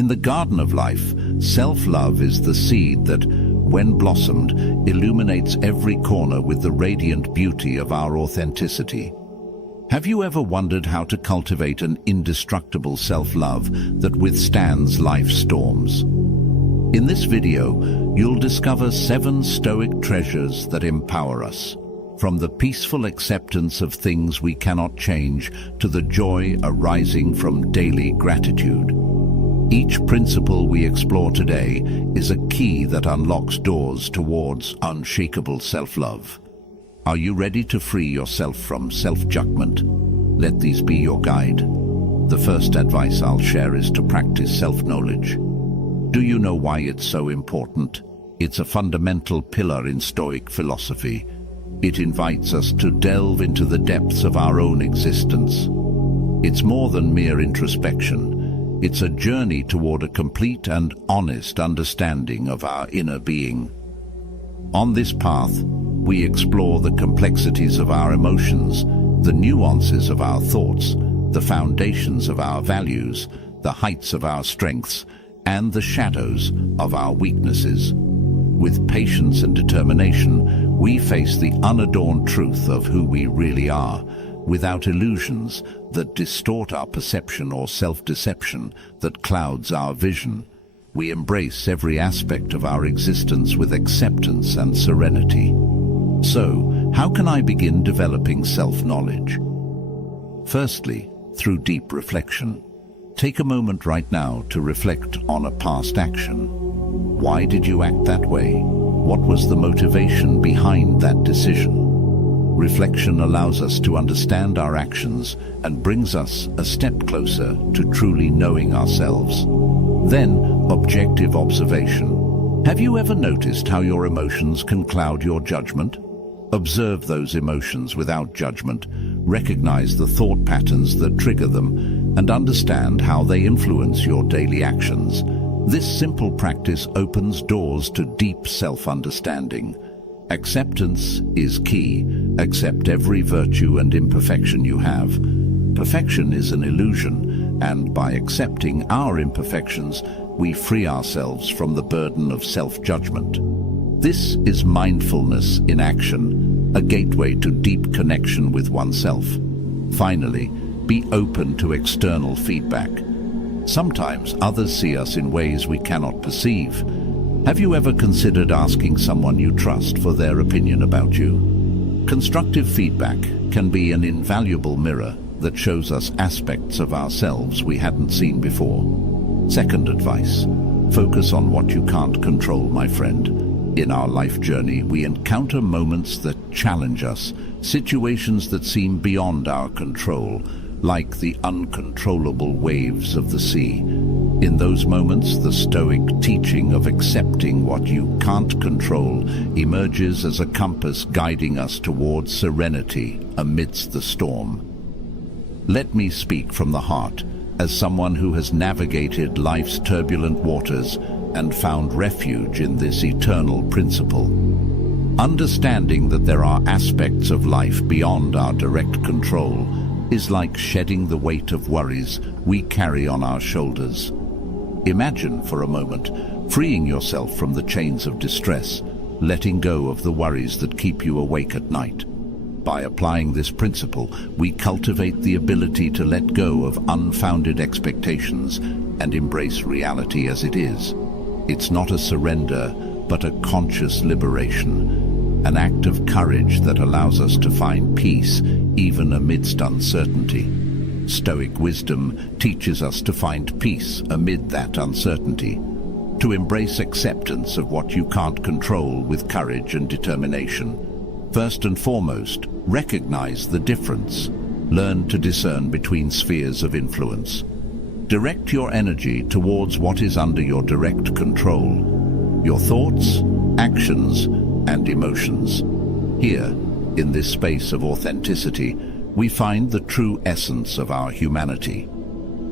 In the garden of life, self-love is the seed that, when blossomed, illuminates every corner with the radiant beauty of our authenticity. Have you ever wondered how to cultivate an indestructible self-love that withstands life's storms? In this video, you'll discover 7 Stoic treasures that empower us, from the peaceful acceptance of things we cannot change to the joy arising from daily gratitude. Each principle we explore today is a key that unlocks doors towards unshakable self-love. Are you ready to free yourself from self-judgment? Let these be your guide. The first advice I'll share is to practice self-knowledge. Do you know why it's so important? It's a fundamental pillar in Stoic philosophy. It invites us to delve into the depths of our own existence. It's more than mere introspection. It's a journey toward a complete and honest understanding of our inner being. On this path, we explore the complexities of our emotions, the nuances of our thoughts, the foundations of our values, the heights of our strengths, and the shadows of our weaknesses. With patience and determination, we face the unadorned truth of who we really are, without illusions that distort our perception or self-deception that clouds our vision. We embrace every aspect of our existence with acceptance and serenity. So, how can I begin developing self-knowledge? Firstly, through deep reflection. Take a moment right now to reflect on a past action. Why did you act that way? What was the motivation behind that decision? Reflection allows us to understand our actions and brings us a step closer to truly knowing ourselves. Then, objective observation. Have you ever noticed how your emotions can cloud your judgment? Observe those emotions without judgment, recognize the thought patterns that trigger them, and understand how they influence your daily actions. This simple practice opens doors to deep self-understanding. Acceptance is key. Accept every virtue and imperfection you have. Perfection is an illusion, and by accepting our imperfections, we free ourselves from the burden of self-judgment. This is mindfulness in action, a gateway to deep connection with oneself. Finally, be open to external feedback. Sometimes others see us in ways we cannot perceive. Have you ever considered asking someone you trust for their opinion about you? Constructive feedback can be an invaluable mirror that shows us aspects of ourselves we hadn't seen before. Second advice: focus on what you can't control, my friend. In our life journey, we encounter moments that challenge us, situations that seem beyond our control, like the uncontrollable waves of the sea. In those moments, the Stoic teaching of accepting what you can't control emerges as a compass guiding us towards serenity amidst the storm. Let me speak from the heart, as someone who has navigated life's turbulent waters and found refuge in this eternal principle. Understanding that there are aspects of life beyond our direct control is like shedding the weight of worries we carry on our shoulders. Imagine for a moment freeing yourself from the chains of distress, letting go of the worries that keep you awake at night. By applying this principle, we cultivate the ability to let go of unfounded expectations and embrace reality as it is. It's not a surrender, but a conscious liberation, an act of courage that allows us to find peace even amidst uncertainty. Stoic wisdom teaches us to find peace amid that uncertainty, to embrace acceptance of what you can't control with courage and determination. First and foremost, recognize the difference. Learn to discern between spheres of influence. Direct your energy towards what is under your direct control: your thoughts, actions, and emotions. Here, in this space of authenticity, we find the true essence of our humanity.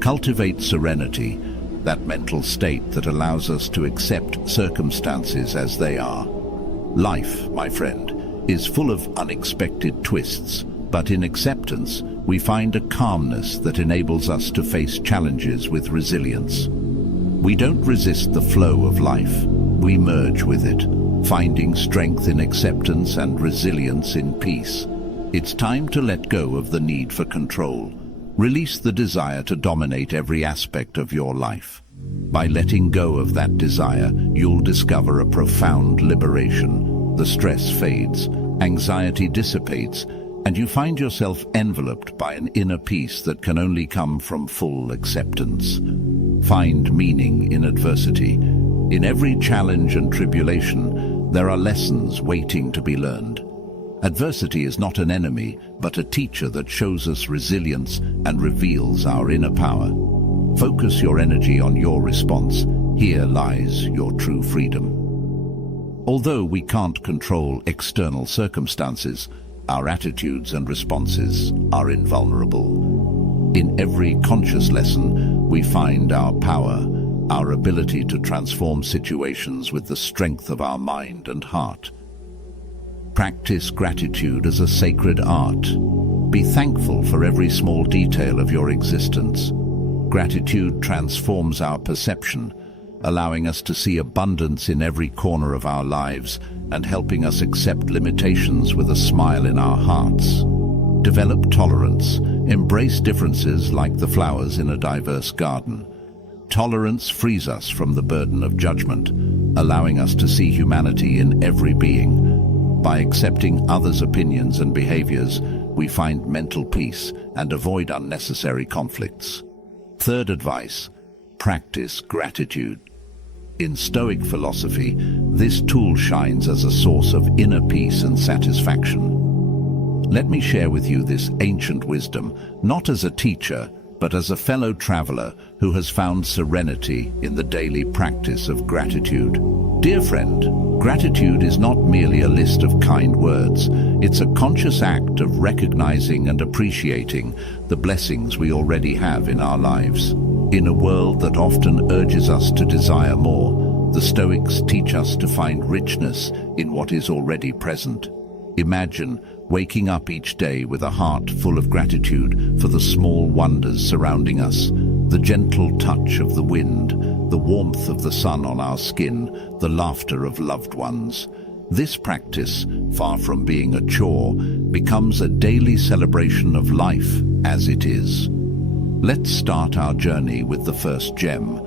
Cultivate serenity, that mental state that allows us to accept circumstances as they are. Life, my friend, is full of unexpected twists, but in acceptance, we find a calmness that enables us to face challenges with resilience. We don't resist the flow of life, we merge with it, finding strength in acceptance and resilience in peace. It's time to let go of the need for control. Release the desire to dominate every aspect of your life. By letting go of that desire, you'll discover a profound liberation. The stress fades, anxiety dissipates, and you find yourself enveloped by an inner peace that can only come from full acceptance. Find meaning in adversity. In every challenge and tribulation, there are lessons waiting to be learned. Adversity is not an enemy, but a teacher that shows us resilience and reveals our inner power. Focus your energy on your response. Here lies your true freedom. Although we can't control external circumstances, our attitudes and responses are invulnerable. In every conscious lesson, we find our power, our ability to transform situations with the strength of our mind and heart. Practice gratitude as a sacred art. Be thankful for every small detail of your existence. Gratitude transforms our perception, allowing us to see abundance in every corner of our lives and helping us accept limitations with a smile in our hearts. Develop tolerance. Embrace differences like the flowers in a diverse garden. Tolerance frees us from the burden of judgment, allowing us to see humanity in every being. By accepting others' opinions and behaviors, we find mental peace and avoid unnecessary conflicts. Third advice, practice gratitude. In Stoic philosophy, this tool shines as a source of inner peace and satisfaction. Let me share with you this ancient wisdom, not as a teacher, but as a fellow traveler who has found serenity in the daily practice of gratitude. Dear friend, gratitude is not merely a list of kind words. It's a conscious act of recognizing and appreciating the blessings we already have in our lives. In a world that often urges us to desire more, the Stoics teach us to find richness in what is already present. Imagine waking up each day with a heart full of gratitude for the small wonders surrounding us, the gentle touch of the wind, the warmth of the sun on our skin, the laughter of loved ones. This practice, far from being a chore, becomes a daily celebration of life as it is. Let's start our journey with the first gem,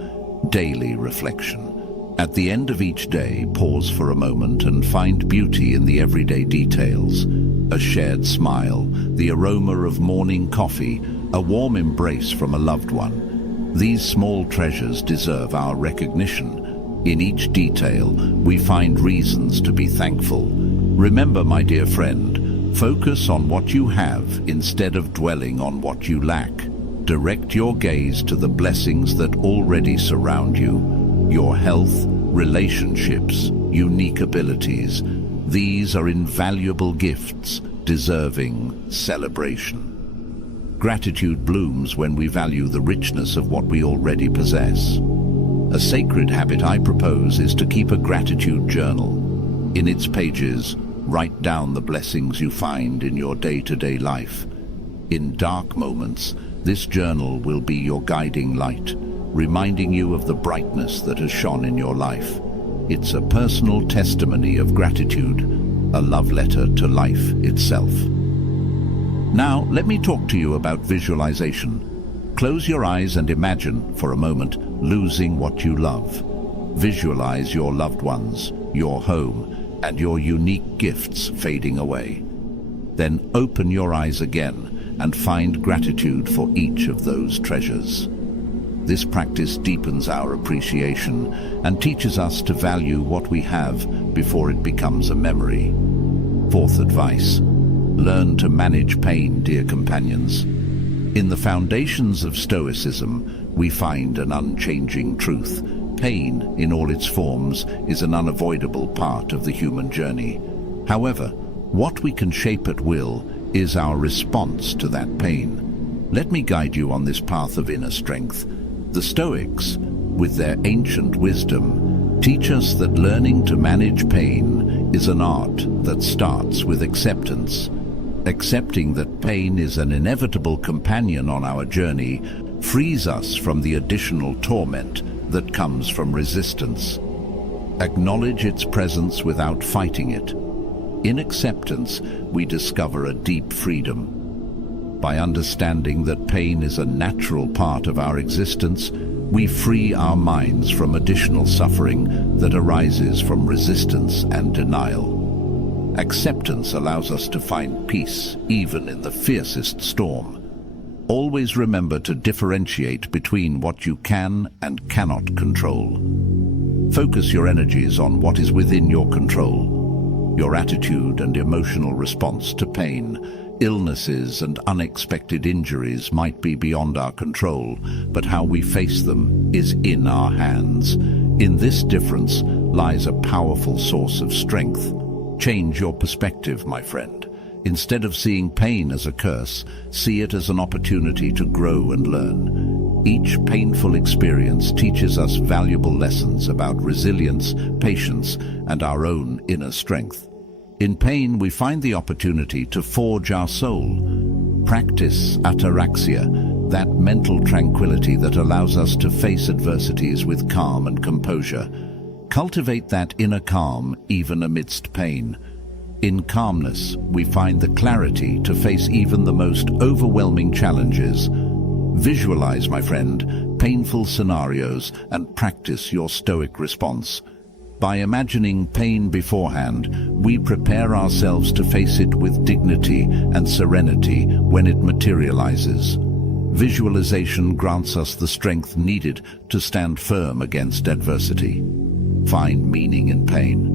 daily reflection. At the end of each day, pause for a moment and find beauty in the everyday details. A shared smile, the aroma of morning coffee, a warm embrace from a loved one. These small treasures deserve our recognition. In each detail, we find reasons to be thankful. Remember, my dear friend, focus on what you have instead of dwelling on what you lack. Direct your gaze to the blessings that already surround you. Your health, relationships, unique abilities. These are invaluable gifts, deserving celebration. Gratitude blooms when we value the richness of what we already possess. A sacred habit I propose is to keep a gratitude journal. In its pages, write down the blessings you find in your day-to-day life. In dark moments, this journal will be your guiding light, reminding you of the brightness that has shone in your life. It's a personal testimony of gratitude, a love letter to life itself. Now, let me talk to you about visualization. Close your eyes and imagine, for a moment, losing what you love. Visualize your loved ones, your home, and your unique gifts fading away. Then open your eyes again and find gratitude for each of those treasures. This practice deepens our appreciation and teaches us to value what we have before it becomes a memory. Fourth advice, learn to manage pain, dear companions. In the foundations of Stoicism, we find an unchanging truth. Pain, in all its forms, is an unavoidable part of the human journey. However, what we can shape at will is our response to that pain. Let me guide you on this path of inner strength. The Stoics, with their ancient wisdom, teach us that learning to manage pain is an art that starts with acceptance. Accepting that pain is an inevitable companion on our journey frees us from the additional torment that comes from resistance. Acknowledge its presence without fighting it. In acceptance, we discover a deep freedom. By understanding that pain is a natural part of our existence, we free our minds from additional suffering that arises from resistance and denial. Acceptance allows us to find peace, even in the fiercest storm. Always remember to differentiate between what you can and cannot control. Focus your energies on what is within your control. Your attitude and emotional response to pain, illnesses and unexpected injuries might be beyond our control, but how we face them is in our hands. In this difference lies a powerful source of strength. Change your perspective, my friend. Instead of seeing pain as a curse, see it as an opportunity to grow and learn. Each painful experience teaches us valuable lessons about resilience, patience, and our own inner strength. In pain, we find the opportunity to forge our soul. Practice ataraxia, that mental tranquility that allows us to face adversities with calm and composure. Cultivate that inner calm even amidst pain. In calmness, we find the clarity to face even the most overwhelming challenges. Visualize, my friend, painful scenarios and practice your stoic response. By imagining pain beforehand, we prepare ourselves to face it with dignity and serenity when it materializes. Visualization grants us the strength needed to stand firm against adversity. Find meaning in pain.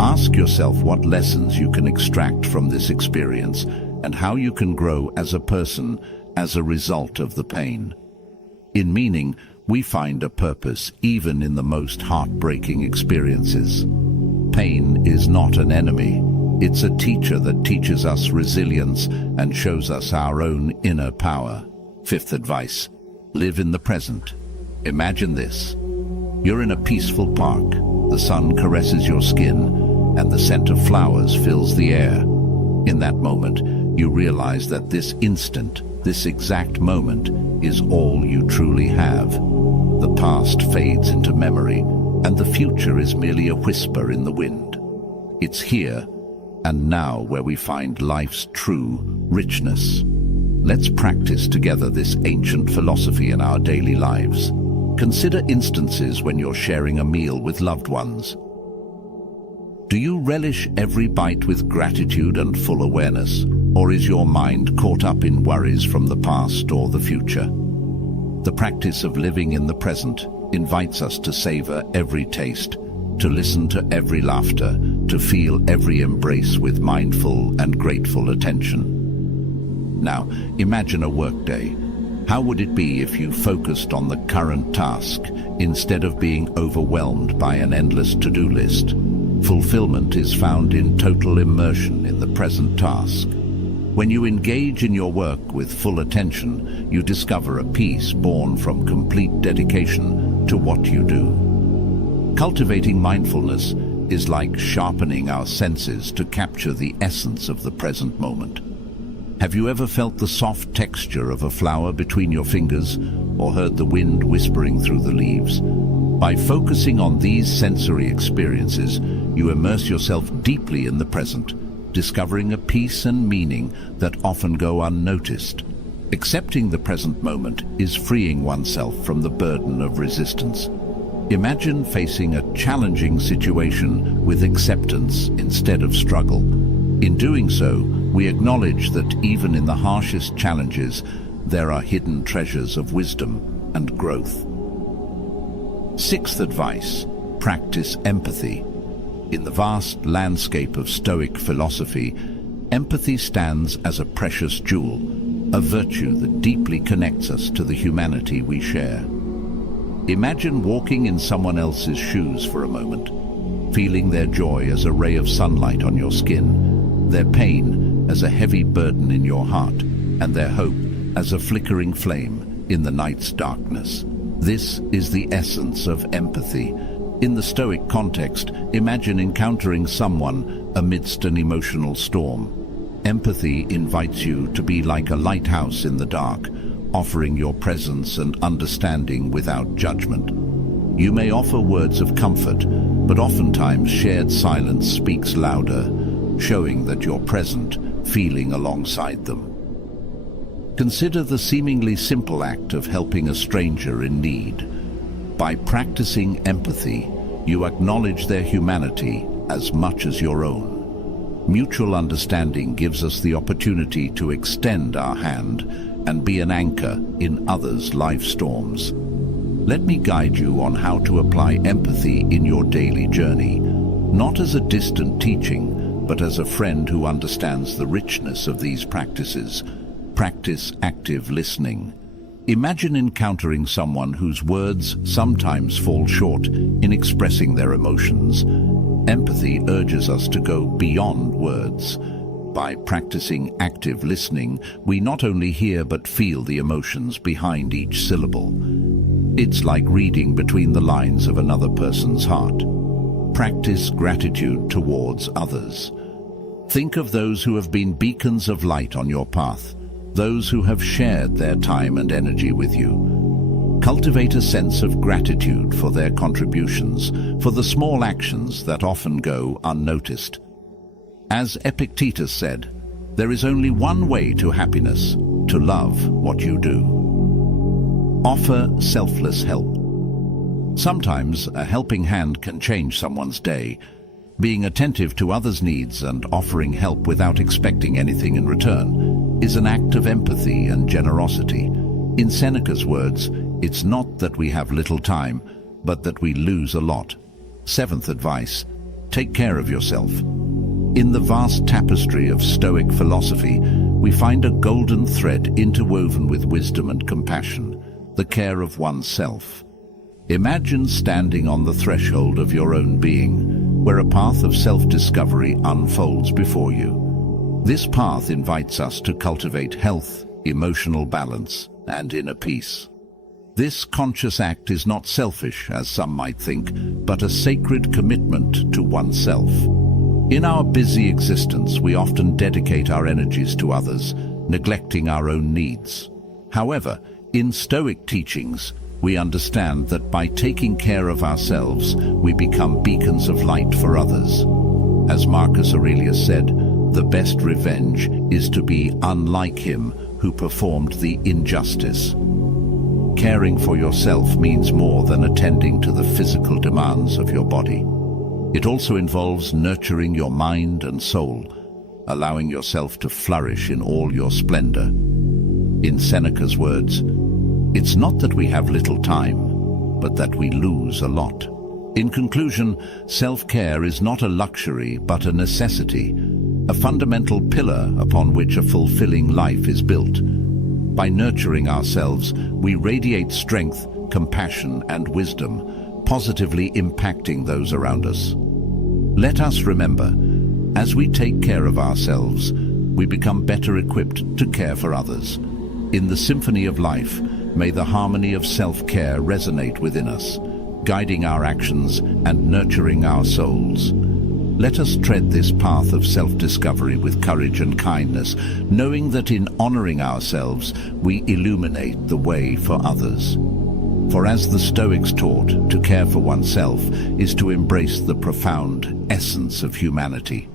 Ask yourself what lessons you can extract from this experience and how you can grow as a person as a result of the pain. In meaning, we find a purpose even in the most heartbreaking experiences. Pain is not an enemy. It's a teacher that teaches us resilience and shows us our own inner power. Fifth advice: live in the present. Imagine this. You're in a peaceful park. The sun caresses your skin, and the scent of flowers fills the air. In that moment, you realize that this instant, this exact moment, is all you truly have. The past fades into memory, and the future is merely a whisper in the wind. It's here and now where we find life's true richness. Let's practice together this ancient philosophy in our daily lives. Consider instances when you're sharing a meal with loved ones. Do you relish every bite with gratitude and full awareness, or is your mind caught up in worries from the past or the future? The practice of living in the present invites us to savor every taste, to listen to every laughter, to feel every embrace with mindful and grateful attention. Now, imagine a workday. How would it be if you focused on the current task instead of being overwhelmed by an endless to-do list? Fulfillment is found in total immersion in the present task. When you engage in your work with full attention, you discover a peace born from complete dedication to what you do. Cultivating mindfulness is like sharpening our senses to capture the essence of the present moment. Have you ever felt the soft texture of a flower between your fingers, or heard the wind whispering through the leaves? By focusing on these sensory experiences, you immerse yourself deeply in the present, discovering a peace and meaning that often go unnoticed. Accepting the present moment is freeing oneself from the burden of resistance. Imagine facing a challenging situation with acceptance instead of struggle. In doing so, we acknowledge that even in the harshest challenges, there are hidden treasures of wisdom and growth. Sixth advice: practice empathy. In the vast landscape of Stoic philosophy, empathy stands as a precious jewel, a virtue that deeply connects us to the humanity we share. Imagine walking in someone else's shoes for a moment, feeling their joy as a ray of sunlight on your skin, their pain as a heavy burden in your heart, and their hope as a flickering flame in the night's darkness. This is the essence of empathy. In the Stoic context, imagine encountering someone amidst an emotional storm. Empathy invites you to be like a lighthouse in the dark, offering your presence and understanding without judgment. You may offer words of comfort, but oftentimes shared silence speaks louder, showing that you're present, feeling alongside them. Consider the seemingly simple act of helping a stranger in need. By practicing empathy, you acknowledge their humanity as much as your own. Mutual understanding gives us the opportunity to extend our hand and be an anchor in others' life storms. Let me guide you on how to apply empathy in your daily journey, not as a distant teaching, but as a friend who understands the richness of these practices. Practice active listening. Imagine encountering someone whose words sometimes fall short in expressing their emotions. Empathy urges us to go beyond words. By practicing active listening, we not only hear but feel the emotions behind each syllable. It's like reading between the lines of another person's heart. Practice gratitude towards others. Think of those who have been beacons of light on your path, those who have shared their time and energy with you. Cultivate a sense of gratitude for their contributions, for the small actions that often go unnoticed. As Epictetus said, there is only one way to happiness: to love what you do. Offer selfless help. Sometimes a helping hand can change someone's day. Being attentive to others' needs and offering help without expecting anything in return is an act of empathy and generosity. In Seneca's words, it's not that we have little time, but that we lose a lot. Seventh advice: take care of yourself. In the vast tapestry of Stoic philosophy, we find a golden thread interwoven with wisdom and compassion: the care of oneself. Imagine standing on the threshold of your own being, where a path of self-discovery unfolds before you. This path invites us to cultivate health, emotional balance, and inner peace. This conscious act is not selfish, as some might think, but a sacred commitment to oneself. In our busy existence, we often dedicate our energies to others, neglecting our own needs. However, in Stoic teachings, we understand that by taking care of ourselves, we become beacons of light for others. As Marcus Aurelius said, the best revenge is to be unlike him who performed the injustice. Caring for yourself means more than attending to the physical demands of your body. It also involves nurturing your mind and soul, allowing yourself to flourish in all your splendor. In Seneca's words, it's not that we have little time, but that we lose a lot. In conclusion, self-care is not a luxury but a necessity, a fundamental pillar upon which a fulfilling life is built. By nurturing ourselves, we radiate strength, compassion, and wisdom, positively impacting those around us. Let us remember, as we take care of ourselves, we become better equipped to care for others. In the symphony of life, may the harmony of self-care resonate within us, guiding our actions and nurturing our souls. Let us tread this path of self-discovery with courage and kindness, knowing that in honoring ourselves, we illuminate the way for others. For as the Stoics taught, to care for oneself is to embrace the profound essence of humanity.